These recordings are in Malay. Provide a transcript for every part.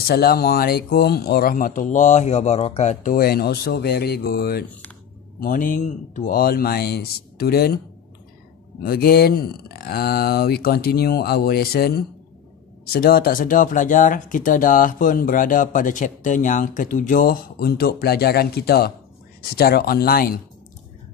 Assalamualaikum warahmatullahi wabarakatuh, and also very good morning to all my student. Again, we continue our lesson. Sedar tak sedar pelajar, kita dah pun berada pada chapter yang ketujuh untuk pelajaran kita secara online.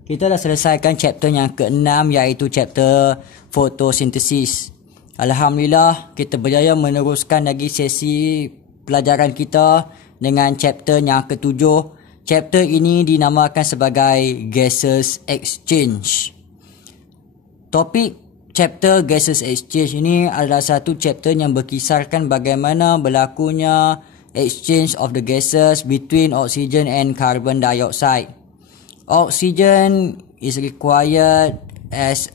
Kita dah selesaikan chapter yang keenam, iaitu chapter fotosintesis. Alhamdulillah, kita berjaya meneruskan lagi sesi pelajaran kita dengan chapter yang ketujuh. Chapter ini dinamakan sebagai gases exchange. Topik chapter gases exchange ini adalah satu chapter yang berkisarkan bagaimana berlakunya exchange of the gases between oxygen and carbon dioxide. Oxygen is required as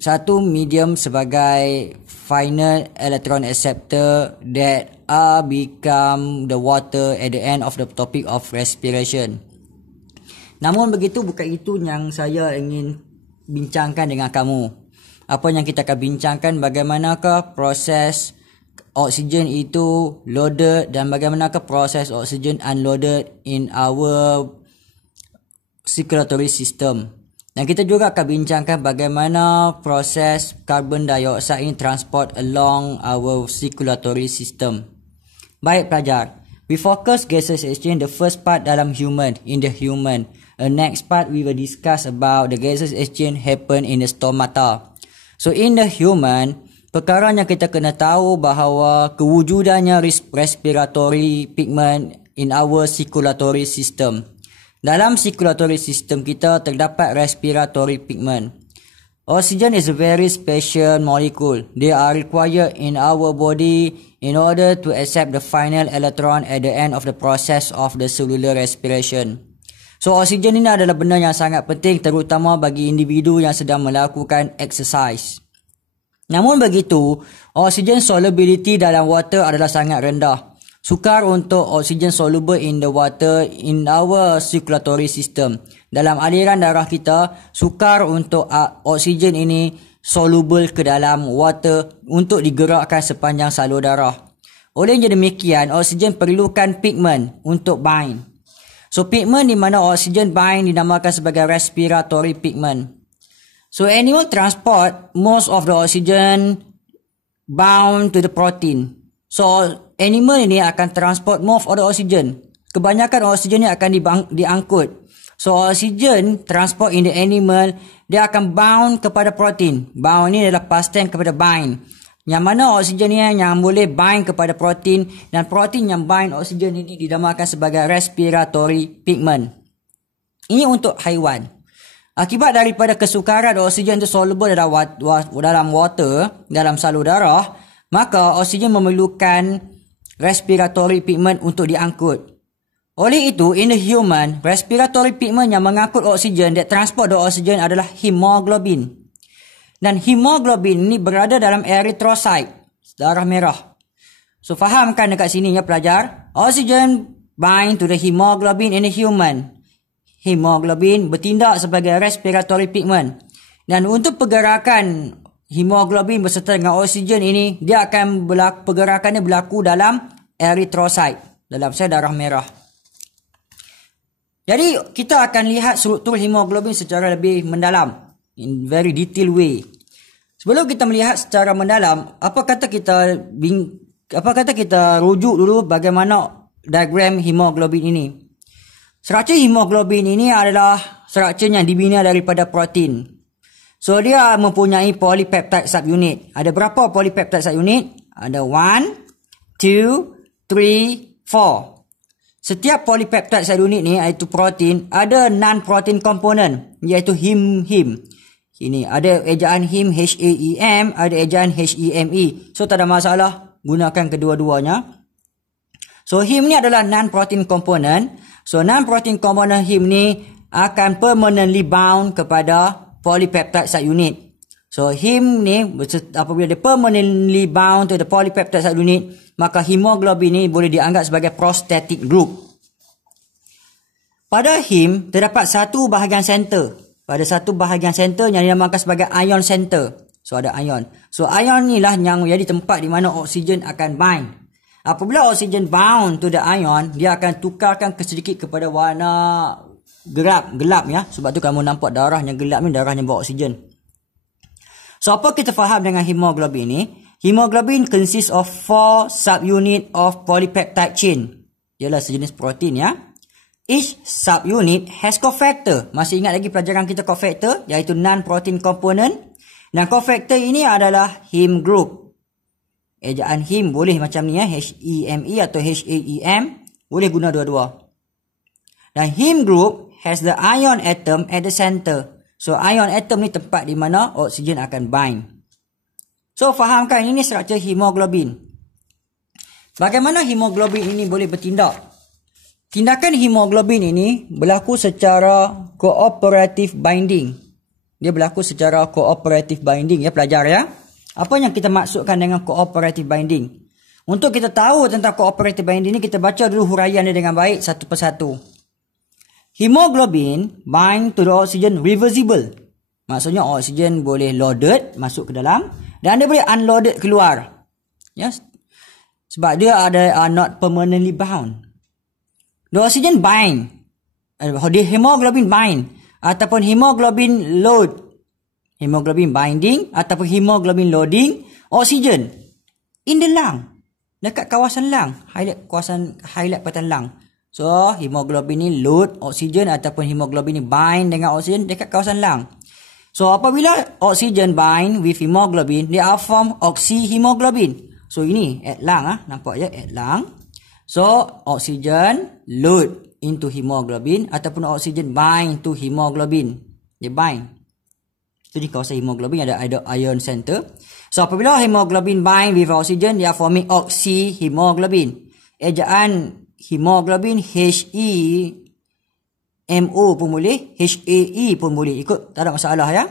satu medium sebagai final electron acceptor that become the water at the end of the topic of respiration. Namun begitu, bukan itu yang saya ingin bincangkan dengan kamu. Apa yang kita akan bincangkan, bagaimanakah proses oksigen itu loaded dan bagaimanakah proses oksigen unloaded in our circulatory system. Dan kita juga akan bincangkan bagaimana proses carbon dioxide ini transport along our circulatory system. Baik pelajar, we focus gases exchange the first part dalam human, in the human. The next part we will discuss about the gases exchange happen in the stomata. So in the human, perkara yang kita kena tahu bahawa kewujudannya respiratory pigment in our circulatory system. Dalam circulatory system kita terdapat respiratory pigment. Oxygen is a very special molecule. They are required in our body in order to accept the final electron at the end of the process of the cellular respiration. So oksigen ini adalah benda yang sangat penting, terutama bagi individu yang sedang melakukan exercise. Namun begitu, oksigen solubility dalam water adalah sangat rendah. Sukar untuk oksigen soluble in the water in our circulatory system. Dalam aliran darah kita, sukar untuk oksigen ini soluble ke dalam water untuk digerakkan sepanjang salur darah. Oleh demikian, oksigen perlukan pigment untuk bind. So pigment di mana oksigen bind dinamakan sebagai respiratory pigment. So animal transport most of the oxygen bound to the protein. So animal ini akan transport most of the oxygen. Kebanyakan oksigen ini akan diangkut. So oxygen transport in the animal, dia akan bound kepada protein. Bound ini adalah past tense kepada bind. Yang mana oksigen ni yang boleh bind kepada protein, dan protein yang bind oksigen ini dinamakan sebagai respiratory pigment. Ini untuk haiwan. Akibat daripada kesukaran oksigen itu soluble dalam water, dalam salur darah, maka oksigen memerlukan respiratory pigment untuk diangkut. Oleh itu, in the human, respiratory pigment yang mengangkut oksigen, that transport the oxygen adalah hemoglobin. Dan hemoglobin ini berada dalam erythrocyte, darah merah. So fahamkan dekat sini ya pelajar, oksigen bind to the hemoglobin in the human. Hemoglobin bertindak sebagai respiratory pigment. Dan untuk pergerakan hemoglobin berserta dengan oksigen ini, dia akan pergerakannya berlaku dalam erythrocyte, dalam sel darah merah. Jadi kita akan lihat struktur hemoglobin secara lebih mendalam, in very detailed way. Sebelum kita melihat secara mendalam, apa kata kita rujuk dulu bagaimana diagram hemoglobin ini. Struktur hemoglobin ini adalah struktur yang dibina daripada protein. So dia mempunyai polypeptide subunit. Ada berapa polypeptide subunit? Ada 1, 2, 3, 4. Setiap polypeptide subunit ni, iaitu protein, ada non-protein component, iaitu heme. Ini ada ejaan heme HAEM, ada ejaan HEME. So tak ada masalah, gunakan kedua-duanya. So heme ni adalah non-protein component. So non-protein component heme ni akan permanently bound kepada polypeptide subunit. So heme ni apabila dia permanently bound to the polypeptide subunit, maka hemoglobin ni boleh dianggap sebagai prostatic group. Pada heme terdapat satu bahagian center. Pada satu bahagian center yang dinamakan sebagai ion center. So ada ion. So ion ni lah yang menjadi tempat di mana oksigen akan bind. Apabila oksigen bound to the ion, dia akan tukarkan sedikit kepada warna gelap ya. Sebab tu kamu nampak darahnya gelap ni, darahnya bawa oksigen. So apa kita faham dengan hemoglobin ni? Hemoglobin consists of 4 subunit of polypeptide chain. Ialah sejenis protein ya. Each subunit has cofactor. Masih ingat lagi pelajaran kita cofactor, iaitu non-protein component. Dan cofactor ini adalah heme group. Ejaan heme boleh macam ni ya, H-E-M-E atau H-A-E-M. Boleh guna dua-dua. Dan heme group has the ion atom at the center. So ion atom ni tempat di mana oksigen akan bind. So fahamkan ini struktur hemoglobin. Bagaimana hemoglobin ini boleh bertindak? Tindakan hemoglobin ini berlaku secara cooperative binding. Dia berlaku secara cooperative binding ya pelajar ya. Apa yang kita maksudkan dengan cooperative binding? Untuk kita tahu tentang cooperative binding ini, kita baca dulu huraian dia dengan baik satu persatu. Hemoglobin bind to the oxygen reversible. Maksudnya oksigen boleh loaded masuk ke dalam dan dia boleh unloaded keluar. Yes. Sebab dia are not permanently bound. The oxygen bind, the hemoglobin bind ataupun hemoglobin load, hemoglobin binding ataupun hemoglobin loading oksigen in the lung, dekat kawasan lung, highlight patan lung. So hemoglobin ni load oksigen ataupun hemoglobin ni bind dengan oksigen dekat kawasan lung. So apabila oksigen bind with hemoglobin, they are form oxyhemoglobin. So ini at lung nampak ya, at lung. So, oksigen load into hemoglobin ataupun oksigen bind to hemoglobin. Dia bind. So, di kawasan hemoglobin ada ion center. So, apabila hemoglobin bind with oksigen, dia forming oxyhemoglobin. Ejaan hemoglobin H-E-M-O pun boleh, H-A-E pun boleh. Ikut, tak ada masalah ya.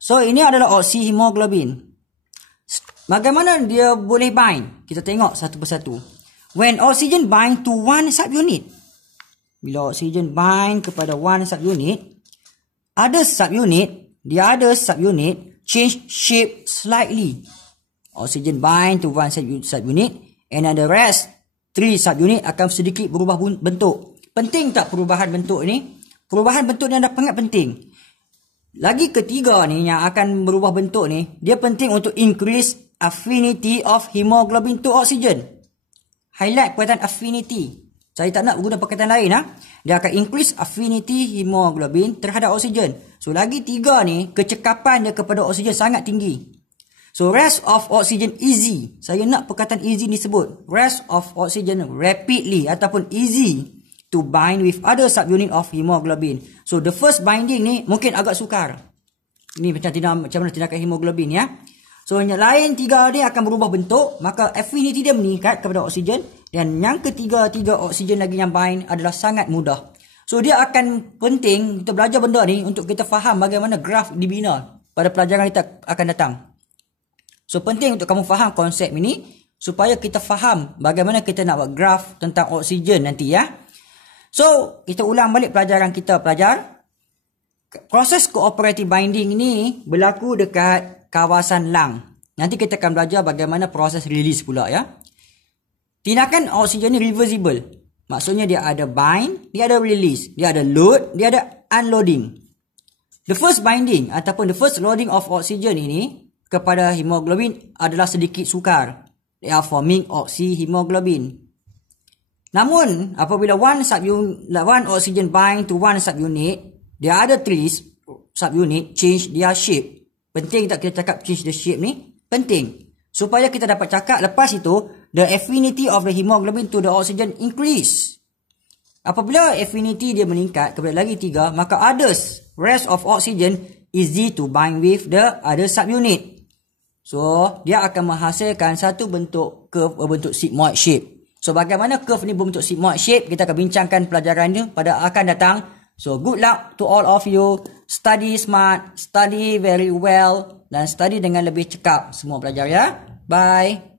So, ini adalah oxyhemoglobin. Bagaimana dia boleh bind? Kita tengok satu persatu. When oxygen bind to one subunit. Bila oxygen bind kepada one subunit, the other subunit change shape slightly. Oxygen bind to one subunit and the rest 3 subunit akan sedikit berubah bentuk. Penting tak perubahan bentuk ni? Perubahan bentuk ni adalah sangat penting. Lagi ketiga ni yang akan berubah bentuk ni, dia penting untuk increase affinity of hemoglobin to oxygen. Highlight perkataan affinity. Saya tak nak guna perkataan lain Dia akan increase affinity hemoglobin terhadap oksigen. So lagi 3 ni, kecekapan dia kepada oksigen sangat tinggi. So rest of oxygen easy. Saya nak perkataan easy ni sebut. Rest of oxygen rapidly ataupun easy to bind with other subunit of hemoglobin. So the first binding ni mungkin agak sukar. Ini macam mana tindakan hemoglobin ya. So yang lain 3 dia akan berubah bentuk, maka affinity dia meningkat kepada oksigen, dan yang ketiga oksigen lagi yang bind adalah sangat mudah. So dia akan penting kita belajar benda ni untuk kita faham bagaimana graf dibina pada pelajaran kita akan datang. So penting untuk kamu faham konsep ini supaya kita faham bagaimana kita nak buat graf tentang oksigen nanti ya. So kita ulang balik pelajaran kita pelajar. Proses cooperative binding ini berlaku dekat kawasan lung. Nanti kita akan belajar bagaimana proses release pula ya. Tindakan oksigen ni reversible. Maksudnya dia ada bind, dia ada release, dia ada load, dia ada unloading. The first binding ataupun the first loading of oksigen ini kepada hemoglobin adalah sedikit sukar. They are forming oxyhemoglobin. Namun apabila one oxygen bind to one subunit, the other 3 subunit change their shape. Penting tak kita cakap change the shape ni? Penting. Supaya kita dapat cakap lepas itu, the affinity of the hemoglobin to the oxygen increase. Apabila affinity dia meningkat kepada lagi 3, maka rest of oxygen easy to bind with the other subunit. So, dia akan menghasilkan satu bentuk curve berbentuk sigmoid shape. So, bagaimana curve ni berbentuk sigmoid shape? Kita akan bincangkan pelajaran ni pada akan datang. So, good luck to all of you. Study smart, study very well, dan study dengan lebih cekap semua pelajar ya. Bye.